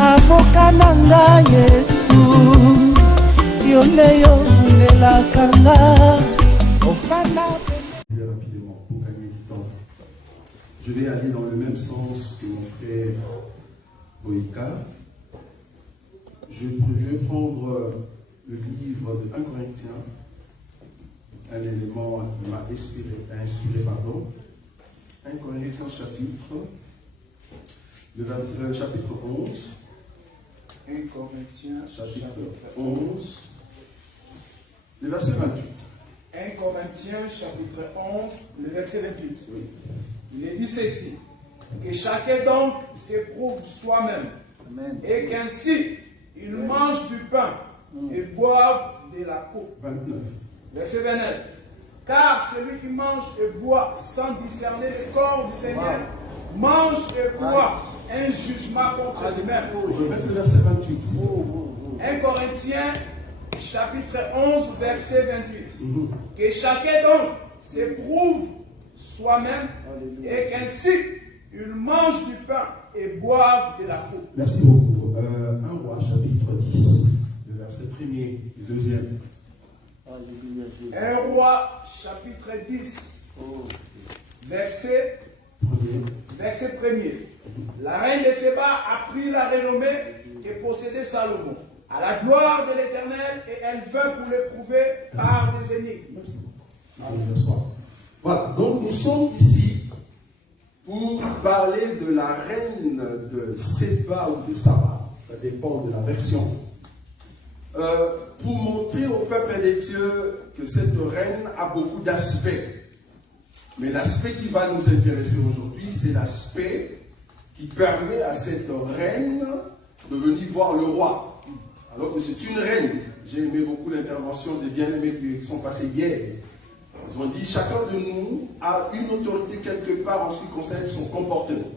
avoka nanga Yesu yoleyo nelakanga ofana. Rapidement pour gagner du temps. Je vais aller dans le même sens que mon frère Boïka. Je vais prendre le livre de 1 Corinthiens, un élément qui m'a inspiré, 1 Corinthiens chapitre 11. 1 Corinthiens chapitre 11, le verset 28. 1 Corinthiens chapitre 11, le verset 28. Oui. Il est dit ceci, que chacun donc s'éprouve soi-même, et qu'ainsi il mange du pain et boive de la coupe. 29. Verset 29. Car celui qui mange et boit sans discerner le corps du Seigneur, mange et boit un jugement contre lui-même. Je vais mettre le verset 28. 1 Corinthiens chapitre 11, verset 28. Que chacun donc s'éprouve soi-même et qu'ainsi il mange du pain et boive de la coupe. Merci beaucoup. 1 Roi chapitre 10, le verset 1er et 2e. 1 Roi chapitre 10, verset 1er. La reine de Séba a pris la renommée que possédait Salomon, à la gloire de l'Éternel, et elle vint pour l'éprouver par des énigmes. Voilà, donc nous sommes ici pour parler de la reine de Séba ou de Saba, ça dépend de la version, pour montrer au peuple des dieux que cette reine a beaucoup d'aspects. Mais l'aspect qui va nous intéresser aujourd'hui, c'est l'aspect qui permet à cette reine de venir voir le roi. Alors que c'est une reine. J'ai aimé beaucoup l'intervention des bien-aimés qui sont passés hier. Ils ont dit, chacun de nous a une autorité quelque part en ce qui concerne son comportement.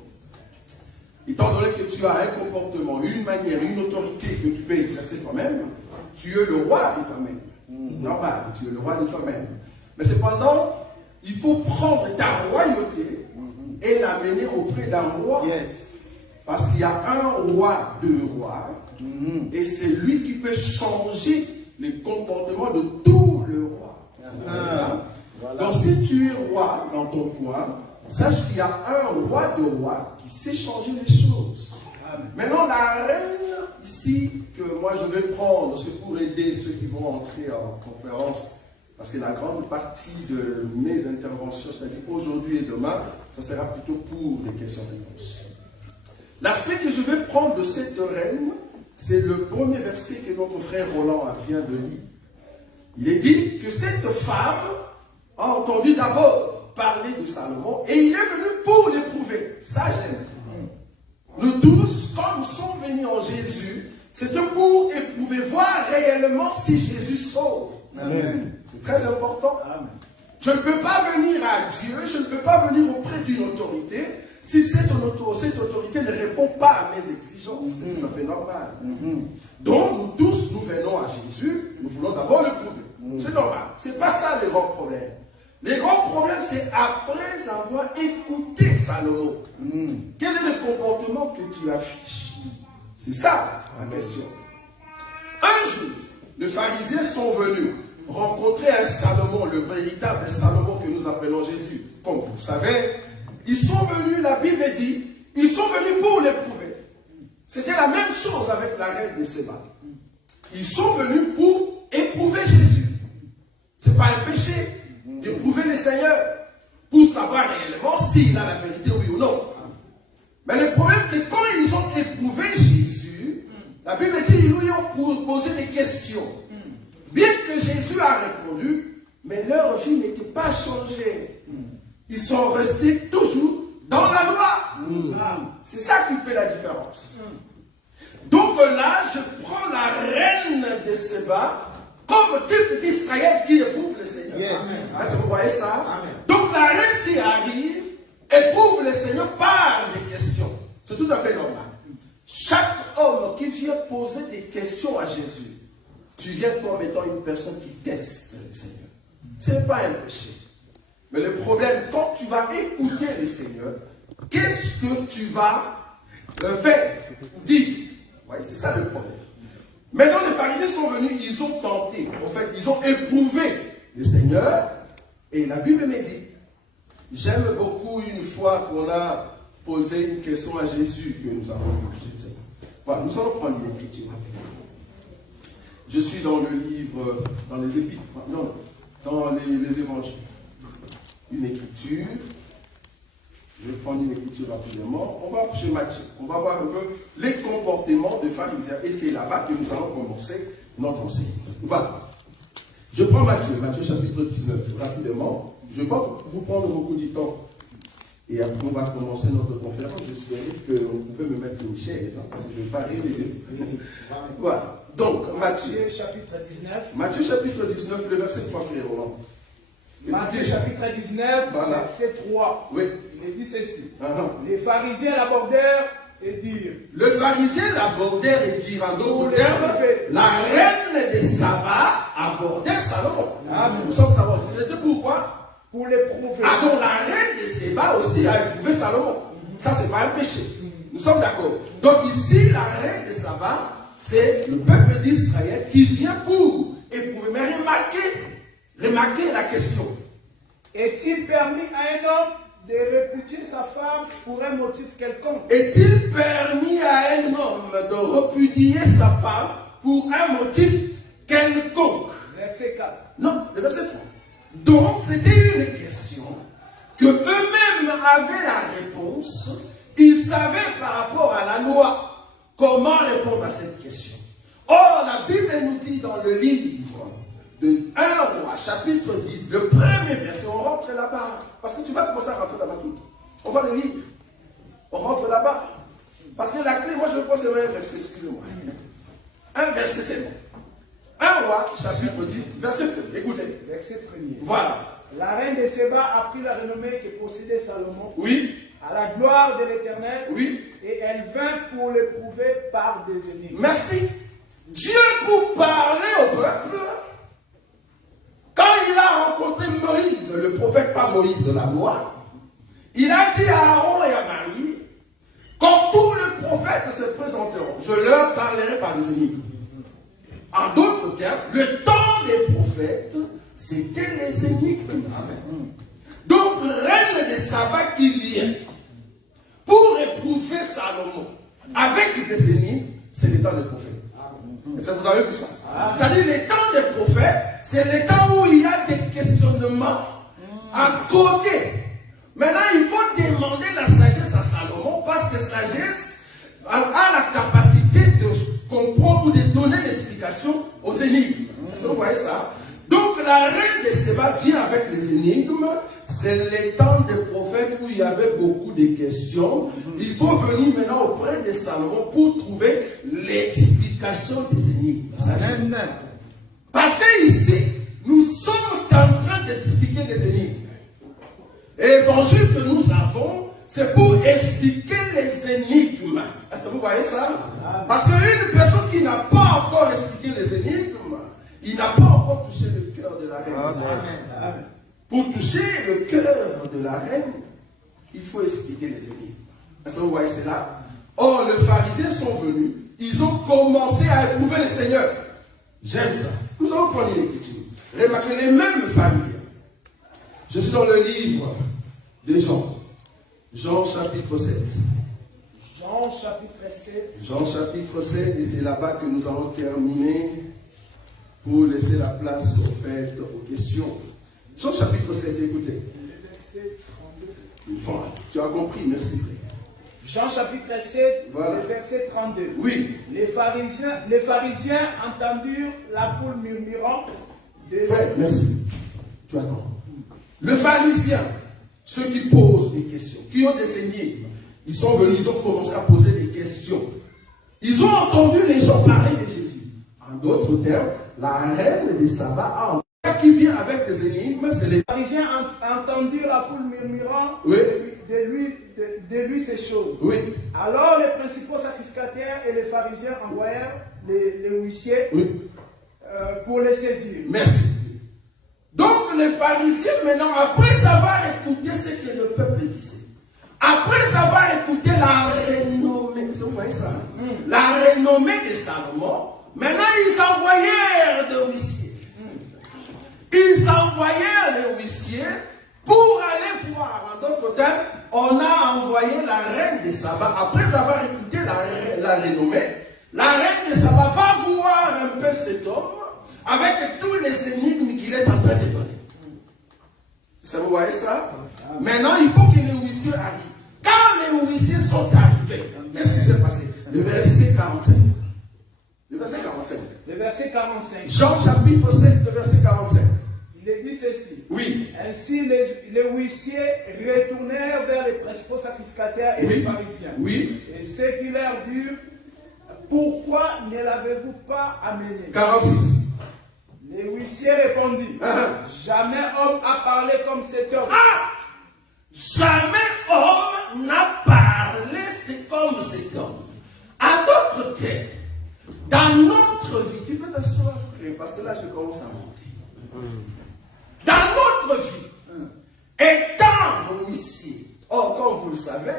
Étant donné que tu as un comportement, une manière, une autorité que tu peux exercer toi-même, tu es le roi de toi-même. C'est normal, tu es le roi de toi-même. Mais cependant, il faut prendre ta royauté et l'amener auprès d'un roi. Parce qu'il y a un roi, deux rois, et c'est lui qui peut changer les comportements de tout le roi. Voilà. Donc si tu es roi dans ton coin, sache qu'il y a un roi de rois qui sait changer les choses. Amen. Maintenant, la reine ici que moi je vais prendre, c'est pour aider ceux qui vont entrer en conférence, parce que la grande partie de mes interventions, c'est-à-dire aujourd'hui et demain, ça sera plutôt pour les questions-réponses. L'aspect que je vais prendre de cette reine, c'est le premier verset que notre frère Roland vient de lire. Il est dit que cette femme a entendu d'abord parler de Salomon et il est venu pour l'éprouver. Ça, j'aime. Nous tous, quand nous sommes venus en Jésus, c'était pour éprouver, voir réellement si Jésus sauve. Amen. C'est très important. Amen. Je ne peux pas venir à Dieu, je ne peux pas venir auprès d'une autorité si cette autorité ne répond pas à mes exigences. C'est tout à fait normal. Donc, nous tous, nous venons à Jésus, nous voulons d'abord le prouver. C'est normal. Ce n'est pas ça le grand problème. Le grand problème, c'est après avoir écouté Salomon. Quel est le comportement que tu affiches? C'est ça la question. Un jour, les pharisiens sont venus rencontrer un Salomon, le véritable Salomon que nous appelons Jésus. Comme vous le savez, ils sont venus, la Bible dit, ils sont venus pour l'éprouver. C'était la même chose avec la reine de Séba. Ils sont venus pour éprouver Jésus. Ce n'est pas un péché d'éprouver le Seigneur pour savoir réellement s'il a la vérité, oui ou non. Mais le problème, c'est que quand ils ont éprouvé Jésus, la Bible dit qu'ils lui ont posé des questions. Bien que Jésus a répondu, mais leur vie n'était pas changée. Ils sont restés toujours dans la loi. C'est ça qui fait la différence. Donc là, je prends la reine de Séba comme type d'Israël qui éprouve le Seigneur. Ah, vous voyez ça? Donc la reine qui arrive éprouve le Seigneur par des questions. C'est tout à fait normal. Chaque homme qui vient poser des questions à Jésus, tu viens comme étant une personne qui teste le Seigneur. Ce n'est pas un péché. Mais le problème, quand tu vas écouter le Seigneur, qu'est-ce que tu vas faire ou dire? voyez, c'est ça le problème. Maintenant, les pharisiens sont venus, ils ont tenté, en fait, ils ont éprouvé le Seigneur, et la Bible me dit, j'aime beaucoup une fois qu'on a posé une question à Jésus, que nous avons vu. Voilà, nous allons prendre une écriture. Je suis dans le livre, dans les épîtres, non, dans les évangiles. Une écriture. Je vais prendre une écriture rapidement. On va chez Matthieu. On va voir un peu les comportements des pharisiens. Et c'est là-bas que nous allons commencer notre enseignement. Voilà. Je prends Matthieu, Matthieu chapitre 19, rapidement. Je ne vais pas vous prendre beaucoup de temps. Et après, on va commencer notre conférence. J'espérais qu'on pouvait me mettre une chaise, hein, parce que je ne vais pas rester. Voilà. Donc, Matthieu chapitre 19. Matthieu chapitre 19, le verset 3, frère Roland. Matthieu chapitre 19, voilà. Verset 3. Oui. Il dit ceci. Les pharisiens l'abordèrent et dirent. Le pharisien l'abordèrent et dirent, en d'autres termes, la reine des sabbats abordèrent Salomon. Nous sommes d'abord. C'était pourquoi? Pour l'éprouver. Ah donc la reine des sabbats aussi a éprouvé Salomon. Ça, c'est pas un péché. Nous sommes d'accord. Donc ici, la reine des sabbats, c'est le peuple d'Israël qui vient pour éprouver. Mais remarquez la question. Est-il permis à un homme de répudier sa femme pour un motif quelconque? Est-il permis à un homme de répudier sa femme pour un motif quelconque? Verset 4. Non, le verset 3. Donc, c'était une question que eux-mêmes avaient la réponse. Ils savaient par rapport à la loi comment répondre à cette question. Or, la Bible nous dit dans le livre de 1 Roi, chapitre 10, le premier verset, on rentre là-bas. Parce que tu vas commencer à rentrer là-bas tout. On va le lire. On rentre là-bas. Parce que la clé, moi je pense que c'est un verset, excusez-moi. Un verset, c'est bon. 1 Roi, chapitre 10, verset 1. Écoutez. Verset 1er. Voilà. La reine de Séba a pris la renommée que possédait Salomon. Oui. À la gloire de l'Éternel. Oui. Et elle vint pour l'éprouver par des énigmes. Merci. Dieu, pour parler au peuple, quand il a rencontré Moïse, le prophète, pas Moïse, la loi, il a dit à Aaron et à Marie, quand tous les prophètes se présenteront, je leur parlerai par des énigmes. En d'autres termes, le temps des prophètes, c'était les énigmes. Donc, reine des sabbats qui vient pour éprouver Salomon avec des énigmes, c'est le temps des prophètes. Et ça, vous avez vu ça? C'est-à-dire, le temps des prophètes, c'est le temps où il y a des questionnements à côté. Maintenant, il faut demander la sagesse à Salomon parce que sagesse a la capacité de comprendre ou de donner l'explication aux énigmes. Est-ce que vous voyez ça? Donc, la reine de Séba vient avec les énigmes. C'est le temps des prophètes où il y avait beaucoup de questions. Il faut venir maintenant auprès de Salomon pour trouver l'explication des énigmes. Parce que ici, nous sommes en train d'expliquer des énigmes. Et l'évangile que nous avons, c'est pour expliquer les énigmes. Est-ce que vous voyez ça? Parce qu'une personne qui n'a pas encore expliqué les énigmes, il n'a pas encore touché le cœur de la reine. Amen. Pour toucher le cœur de la reine, il faut expliquer les énigmes. Est-ce que vous voyez cela? Or, les pharisiens sont venus, ils ont commencé à éprouver le Seigneur. J'aime ça. Nous allons prendre une écriture. Remarquez les mêmes pharisiens. Je suis dans le livre de Jean. Jean chapitre 7. Jean chapitre 7. Jean chapitre 7, et c'est là-bas que nous allons terminer pour laisser la place aux questions. Jean chapitre 7, écoutez. Le verset 32. Voilà, tu as compris, merci frère. Jean chapitre 7, voilà. Le verset 32. Oui. Les pharisiens entendirent la foule murmurant. Frère, merci. Tu as compris. Le pharisien, ceux qui posent des questions, qui ont des énigmes, ils sont venus, ils ont commencé à poser des questions. Ils ont entendu les gens parler de Jésus. En d'autres termes, la reine des sabbats qui vient avec des énigmes, c'est les pharisiens entendirent la foule murmurant oui. de lui ces choses. Oui. Alors les principaux sacrificateurs et les pharisiens envoyèrent les huissiers oui. Pour les saisir. Merci. Donc les pharisiens maintenant, après avoir écouté ce que le peuple disait, après avoir écouté la renommée, vous voyez ça? La renommée de Salomon. Maintenant, ils envoyèrent des huissiers. Ils envoyèrent les huissiers pour aller voir. En d'autres termes, on a envoyé la reine de Saba. Après avoir écouté la renommée, la reine de Saba va voir un peu cet homme avec tous les énigmes qu'il est en train de donner. Ça, vous voyez ça? Maintenant, il faut que les huissiers arrivent. Quand les huissiers sont arrivés, qu'est-ce qui s'est passé? Le verset 45. Le verset 45. Le verset 45. Jean chapitre 7, le verset 45. Il est dit ceci. Oui. Ainsi, les huissiers retournèrent vers les principaux sacrificateurs et les pharisiens. Oui. Et ceux qui leur dirent, pourquoi ne l'avez-vous pas amené? 46. Les huissiers répondirent, jamais homme a parlé comme cet homme. Jamais homme n'a parlé comme cet homme. À d'autres termes, dans notre vie, tu peux t'asseoir, frère, parce que là je commence à monter. Dans notre vie, étant huissier, or comme vous le savez,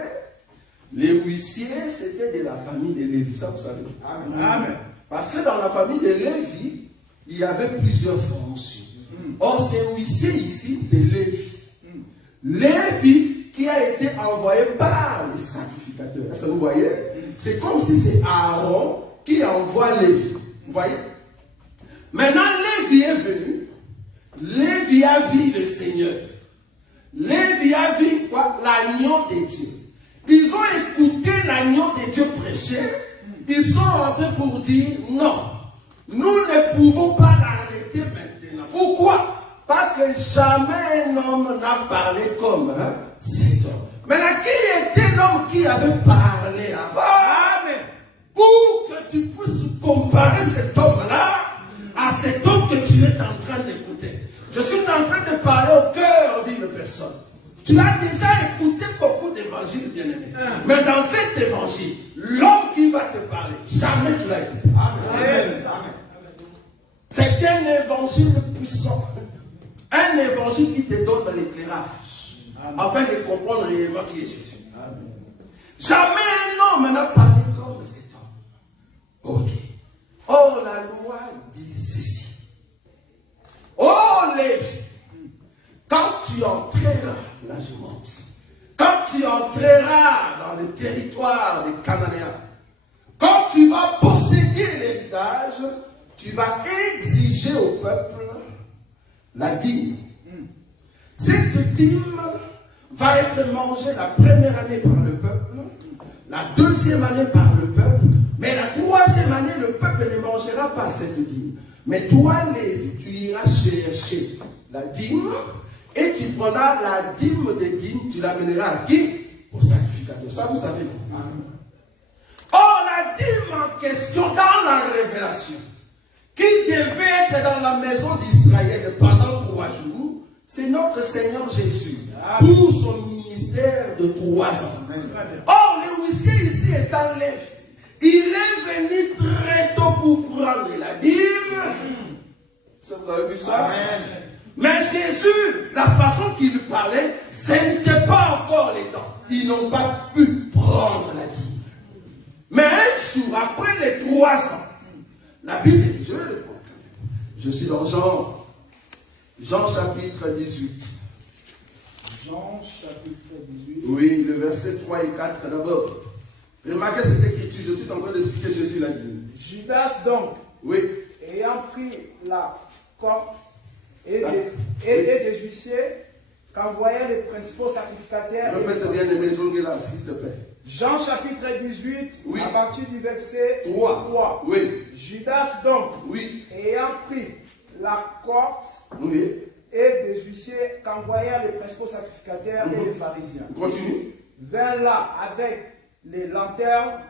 les huissiers c'était de la famille de Lévi, ça vous savez. Amen. Parce que dans la famille de Lévi, il y avait plusieurs fonctions. Or, ces huissiers ici, c'est Lévi. Lévi qui a été envoyé par les sacrificateurs. Ça, vous voyez? C'est comme si c'est Aaron qui envoie Lévi. Vous voyez? Maintenant, Lévi est venu. Lévi a vu le Seigneur. Lévi a vu quoi? L'agneau de Dieu. Ils ont écouté l'agneau de Dieu prêcher. Ils sont rentrés pour dire non. Nous ne pouvons pas l'arrêter maintenant. Pourquoi? Parce que jamais un homme n'a parlé comme cet homme. Maintenant, qui était l'homme qui avait parlé avant? Amen. Pour que tu puisses comparer cet homme-là à cet homme que tu es en train d'écouter. Je suis en train de parler au cœur d'une personne. Tu as déjà écouté beaucoup d'évangiles, bien-aimés. Mais dans cet évangile, l'homme qui va te parler, jamais tu l'as écouté. Amen. C'est un évangile puissant. Un évangile qui te donne l'éclairage. Afin de comprendre réellement qui est Jésus. Amen. Jamais un homme n'a parlé comme cet homme. Ok. Oh, la loi dit ceci. Oh, Lévi. Quand tu entreras, là je monte. Quand tu entreras dans le territoire des Cananéens, quand tu vas posséder l'héritage, tu vas exiger au peuple la dîme. Cette dîme va être mangée la première année par le peuple, la deuxième année par le peuple, mais la troisième année, le peuple ne mangera pas cette dîme. Mais toi, Lévi, tu iras chercher la dîme et tu prendras la dîme des dîmes, tu l'amèneras à qui? Au sacrificateur. Ça, vous savez. Or, la dîme en question dans la révélation, qui devait être dans la maison d'Israël pendant 3 jours, c'est notre Seigneur Jésus, pour son ministère de 3 ans. Or, le huissier ici est en Lévi. Il est venu très tôt pour prendre la dîme. Ça, vous avez vu ça? Amen. Mais Jésus, la façon qu'il parlait, ce n'était pas encore les temps. Ils n'ont pas pu prendre la dîme. Mais un jour, après les 3 ans, la Bible dit, je vais le prendre. Je suis dans Jean chapitre 18. Jean chapitre 18. Oui, le verset 3 et 4 d'abord. Remarquez cette écriture, je suis en train d'expliquer Jésus l'a dit. Judas donc, oui, ayant pris la corde et des huissiers qu'envoyaient les principaux sacrificateurs. Répète bien les maisons de là, s'il te plaît. Jean chapitre 18, oui, à partir du verset 3. Oui. Judas donc, oui, ayant pris la corde, oui, et des huissiers qu'envoyaient les principaux sacrificateurs et les pharisiens. Continue. Vint là avec les lanternes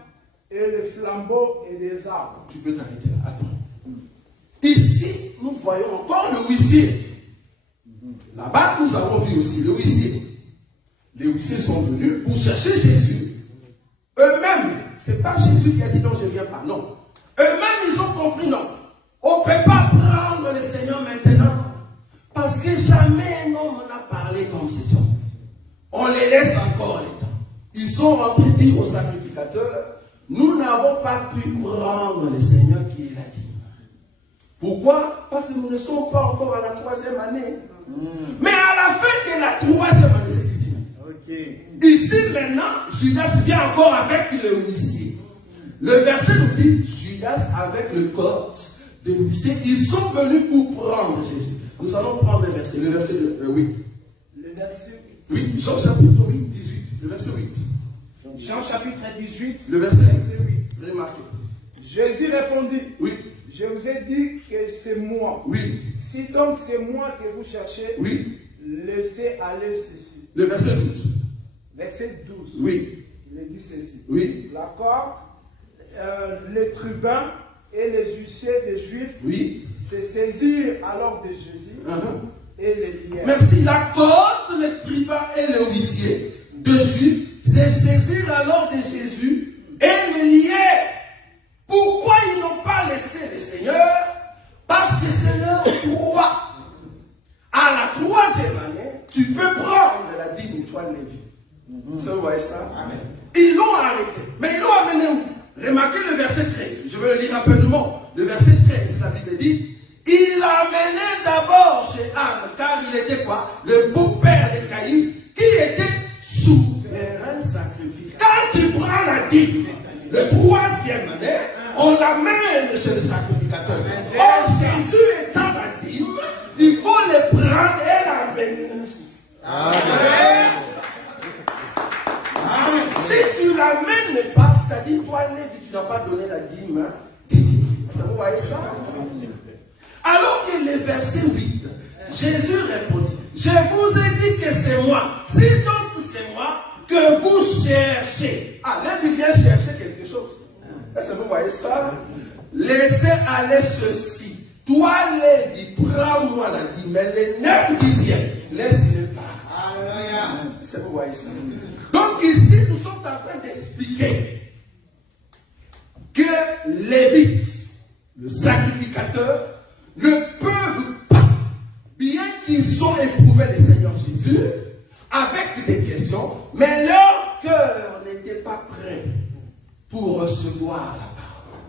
et les flambeaux et des arbres. Tu peux t'arrêter là. Attends. Ici, nous voyons encore le huissier. Là-bas, nous avons vu aussi le huissier. Les huissiers sont venus pour chercher Jésus. Eux-mêmes, ce n'est pas Jésus qui a dit non, je ne viens pas. Non. Eux-mêmes, ils ont compris non. On ne peut pas prendre le Seigneur maintenant. Parce que jamais un homme n'a parlé comme cet homme. On les laisse encore les temps. Ils sont rentrés dire aux sacrificateurs, nous n'avons pas pu prendre le Seigneur qui est la dîme. Pourquoi? Parce que nous ne sommes pas encore à la 3e année. Mais à la fin de la 3e année, c'est ici. Ici maintenant, Judas vient encore avec le huissier. Le verset nous dit, Judas avec le code de l'huissier, ils sont venus pour prendre Jésus. Nous allons prendre le verset 8. Le verset 8. Oui, Jean chapitre 8, 18, le verset 8. Jean chapitre 18, le verset 8. Remarquez. Jésus répondit, oui. Je vous ai dit que c'est moi. Oui. Si donc c'est moi que vous cherchez, oui. Laissez aller ceci. Le verset 12. Verset 12. Oui. Il dit ceci. Oui. La corde, les tribuns et les huissiers des Juifs oui. se saisirent alors de Jésus et les lièrent. Merci. La corde, les tribuns et les huissiers des Juifs se saisirent alors de Jésus et les lièrent. Pourquoi ils n'ont pas laissé le Seigneur? Parce que c'est leur droit. À la 3e année, tu peux prendre la dîme étoile Lévi. Vous voyez ça? Amen. Ils l'ont arrêté. Mais ils l'ont amené où? Remarquez le verset 13. Je vais le lire rapidement. Le verset 13, la Bible dit, il l'a amené d'abord chez Anne, car il était quoi? Le beau-père de Caïn, qui était souverain sacrificateur. Quand tu prends la dîme, le 3e année, on l'amène chez le sacrificateur. Or, Jésus étant la dîme, il faut le prendre et l'amener. Amen. Si tu l'amènes pas, c'est-à-dire toi, Lévi, tu n'as pas donné la dîme. Ça vous voyez ça? Alors que le verset 8, Jésus répondit, je vous ai dit que c'est moi. Si donc c'est moi que vous cherchez. Ah, Lévi vient chercher quelque chose. Est-ce que vous voyez ça? Laissez aller ceci. Toi, Lévi, prends-moi la dîme, mais les 9 dixièmes, laisse-le partir. Est-ce que vous voyez ça? Donc ici, nous sommes en train d'expliquer que Lévite, le sacrificateur, ne peuvent pas, bien qu'ils ont éprouvé le Seigneur Jésus, avec des questions, mais leur cœur n'était pas prêt pour recevoir la parole.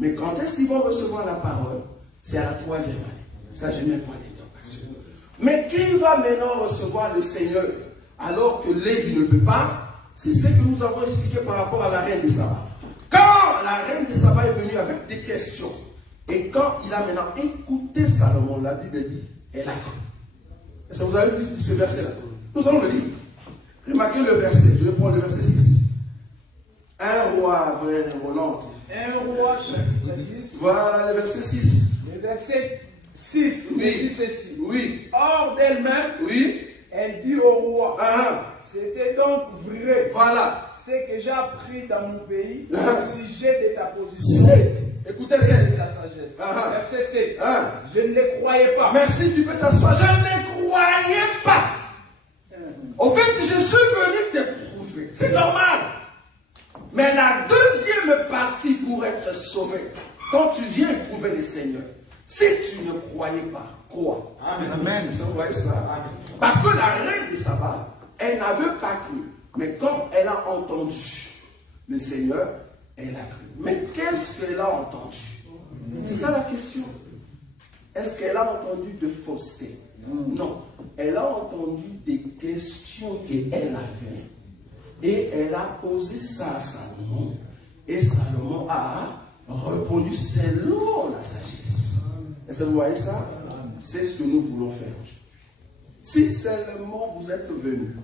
Mais quand est-ce qu'ils vont recevoir la parole? C'est à la 3e année. Ça, je n'ai pas d'interprétation. Mais qui va maintenant recevoir le Seigneur alors que Lévi ne peut pas? C'est ce que nous avons expliqué par rapport à la reine de Saba. Quand la reine de Saba est venue avec des questions, et quand il a maintenant écouté Salomon, la Bible dit, elle a cru. Est-ce que vous avez vu ce verset-là? Nous allons le lire. Remarquez le verset, je vais prendre le verset 6. Un roi vrai volonté. Un roi chapitre 10. Voilà le verset 6. Le verset 6, oui. Il dit ceci. Oui. Hors d'elle-même, oui. Elle dit au roi, c'était donc vrai. Voilà. Ce que j'ai appris dans mon pays, au sujet de ta position. Écoutez, c'est la sagesse. Verset 7. Je ne les croyais pas. Merci, tu peux t'asseoir. Je ne croyais pas. Au fait, je suis venu t'éprouver. C'est normal. Mais la deuxième partie pour être sauvé, quand tu viens éprouver le Seigneur, si tu ne croyais pas, quoi? Amen. Vous voyez ça? Amen. Parce que la reine de Saba, elle n'avait pas cru. Mais quand elle a entendu le Seigneur, elle a cru. Mais qu'est-ce qu'elle a entendu? C'est ça la question. Est-ce qu'elle a entendu de fausseté? Non. Elle a entendu des questions qu'elle avait. Et elle a posé ça à Salomon. Et Salomon a répondu selon la sagesse. Est-ce que vous voyez ça? C'est ce que nous voulons faire aujourd'hui. Si seulement vous êtes venus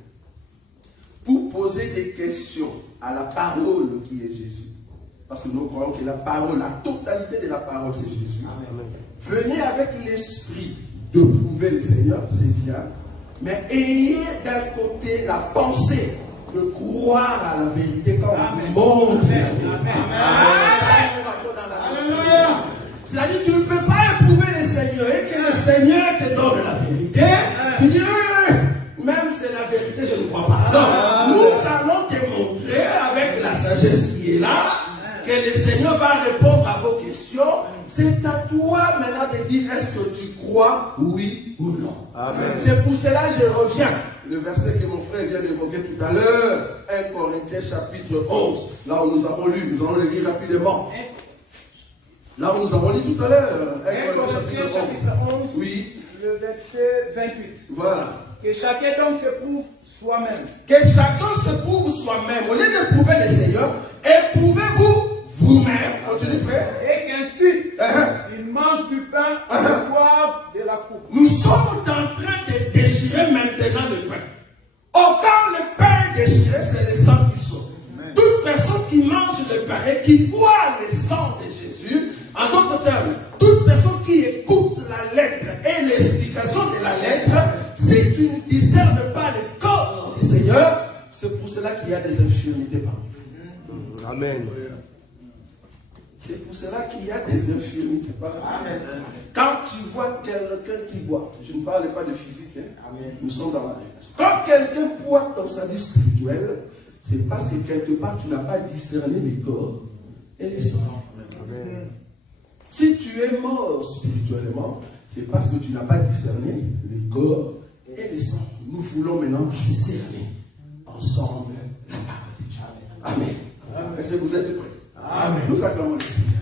pour poser des questions à la parole qui est Jésus, parce que nous croyons que la parole, la totalité de la parole, c'est Jésus. Amen. Venez avec l'esprit de prouver le Seigneur, c'est bien, mais ayez d'un côté la pensée de croire à la vérité quand on vous montre la vérité. Alléluia. C'est-à-dire que tu ne peux pas éprouver le Seigneur et que le Seigneur te donne la vérité. Tu dis, même c'est la vérité, je ne crois pas. Non, nous allons te montrer avec la sagesse qui est là que le Seigneur va répondre à vos questions. C'est à toi maintenant de dire est-ce que tu crois, oui ou non. C'est pour cela que je reviens. le verset que mon frère vient d'évoquer tout à l'heure, 1 Corinthiens chapitre 11, là où nous avons lu, nous allons le lire rapidement. Là où nous avons lu tout à l'heure, 1 Corinthiens chapitre 11, oui, le verset 28. Voilà. Que chacun donc s'éprouve soi-même. Que chacun se prouve soi-même. Au lieu d'éprouver le Seigneur, éprouvez-vous vous-même. Continue, frère. Et qu'ainsi, il mange du pain et boive de la coupe. Nous sommes en train de déchirer maintenant le pain. Oh, quand le pain est déchiré, c'est le sang qui sort. Toute personne qui mange le pain et qui boit le sang de Jésus, en d'autres termes, toute personne qui écoute la lettre et l'explication de la lettre, si tu ne discernes pas le corps du Seigneur, c'est pour cela qu'il y a des infirmités parmi vous. Amen. C'est pour cela qu'il y a des infirmités parmi vous. Amen. Quand tu vois quelqu'un qui boit, je ne parle pas de physique, hein? Nous sommes dans la relation. Quand quelqu'un boit dans sa vie spirituelle, c'est parce que quelque part tu n'as pas discerné les corps et les sangs. Amen. Si tu es mort spirituellement, c'est parce que tu n'as pas discerné les corps et les sangs. Nous voulons maintenant discerner ensemble la parole de Dieu. Amen. Amen. Est-ce que vous êtes prêts? Amen. Nous acclamons le Seigneur.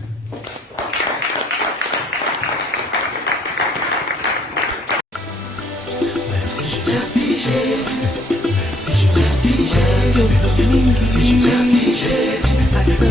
Merci Jésus, merci Jésus, merci Jésus, merci Jésus.